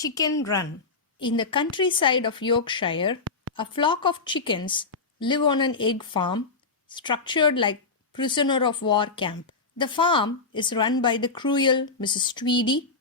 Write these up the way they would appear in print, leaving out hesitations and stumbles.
Chicken Run. In the countryside of Yorkshire, a flock of chickens live on an egg farm structured like prisoner of war camp. The farm is run by the cruel Mrs. Tweedy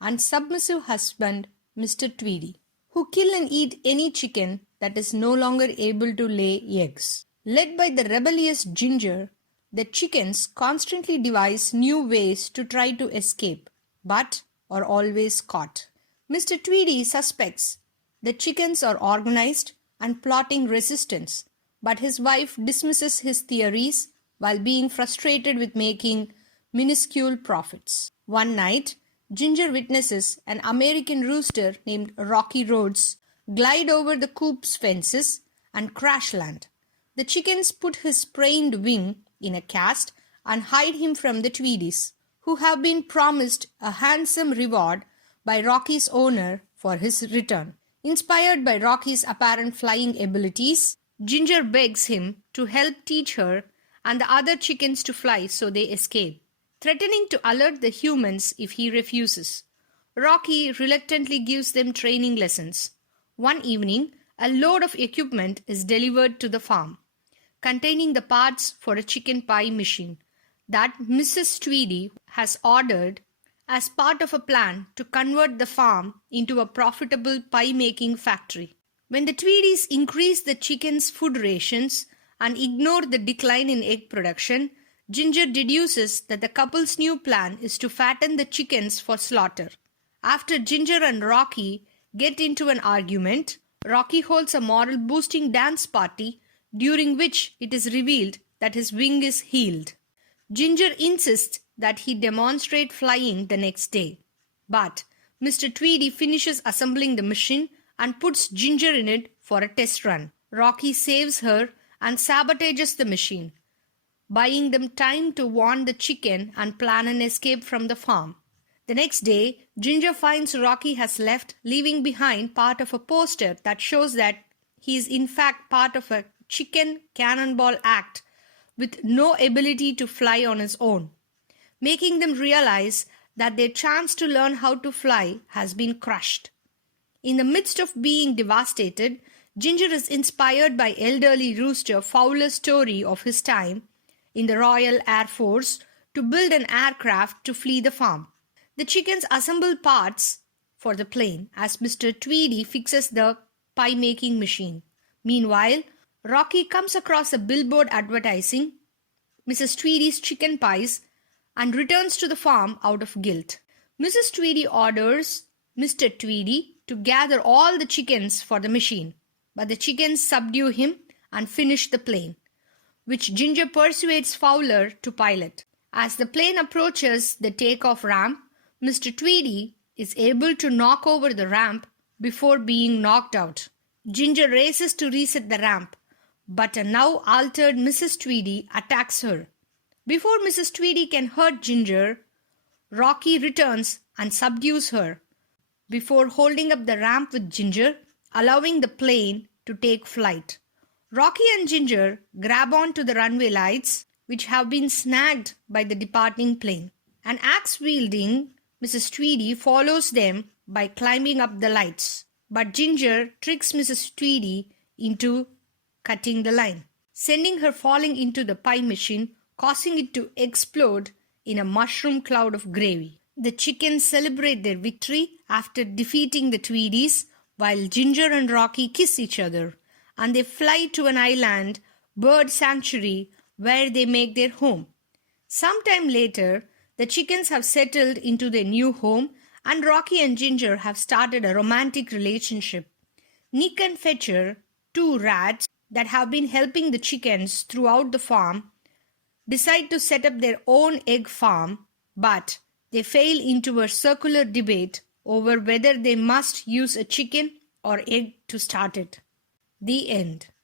and submissive husband Mr. Tweedy, who kill and eat any chicken that is no longer able to lay eggs. Led by the rebellious Ginger, the chickens constantly devise new ways to try to escape, but are always caught. Mr. Tweedy suspects the chickens are organized and plotting resistance, but his wife dismisses his theories while being frustrated with making minuscule profits. One night, Ginger witnesses an American rooster named Rocky Roads glide over the coop's fences and crash land. The chickens put his sprained wing in a cast and hide him from the Tweedies, who have been promised a handsome reward by Rocky's owner for his return. Inspired by Rocky's apparent flying abilities, Ginger begs him to help teach her and the other chickens to fly so they escape, threatening to alert the humans if he refuses. Rocky reluctantly gives them training lessons. One evening, a load of equipment is delivered to the farm, containing the parts for a chicken pie machine that Mrs. Tweedy has ordered as part of a plan to convert the farm into a profitable pie-making factory. When the Tweedies increase the chickens' food rations and ignore the decline in egg production, Ginger deduces that the couple's new plan is to fatten the chickens for slaughter. After Ginger and Rocky get into an argument, Rocky holds a moral-boosting dance party during which it is revealed that his wing is healed. Ginger insists that he demonstrate flying the next day, but Mr. Tweedy finishes assembling the machine and puts Ginger in it for a test run. Rocky saves her and sabotages the machine, buying them time to warn the chicken and plan an escape from the farm. The next day, Ginger finds Rocky has left, leaving behind part of a poster that shows that he is in fact part of a chicken cannonball act with no ability to fly on his own, making them realize that their chance to learn how to fly has been crushed. In the midst of being devastated, Ginger is inspired by elderly rooster Fowler's story of his time in the Royal Air Force to build an aircraft to flee the farm. The chickens assemble parts for the plane as Mr. Tweedy fixes the pie-making machine. Meanwhile, Rocky comes across a billboard advertising Mrs. Tweedy's chicken pies and returns to the farm out of guilt. Mrs. Tweedy orders Mr. Tweedy to gather all the chickens for the machine, but the chickens subdue him and finish the plane, which Ginger persuades Fowler to pilot. As the plane approaches the takeoff ramp, Mr. Tweedy is able to knock over the ramp before being knocked out. Ginger races to reset the ramp, but a now altered Mrs. Tweedy attacks her. Before Mrs. Tweedy can hurt Ginger, Rocky returns and subdues her before holding up the ramp with Ginger, allowing the plane to take flight. Rocky and Ginger grab onto the runway lights, which have been snagged by the departing plane. An axe-wielding Mrs. Tweedy follows them by climbing up the lights, but Ginger tricks Mrs. Tweedy into cutting the line, sending her falling into the pie machine, causing it to explode in a mushroom cloud of gravy. The chickens celebrate their victory after defeating the Tweedies, while Ginger and Rocky kiss each other, and they fly to an island bird sanctuary where they make their home. Sometime later, the chickens have settled into their new home, and Rocky and Ginger have started a romantic relationship. Nick and Fetcher, two rats that have been helping the chickens throughout the farm, decide to set up their own egg farm, but they fail into a circular debate over whether they must use a chicken or egg to start it. The end.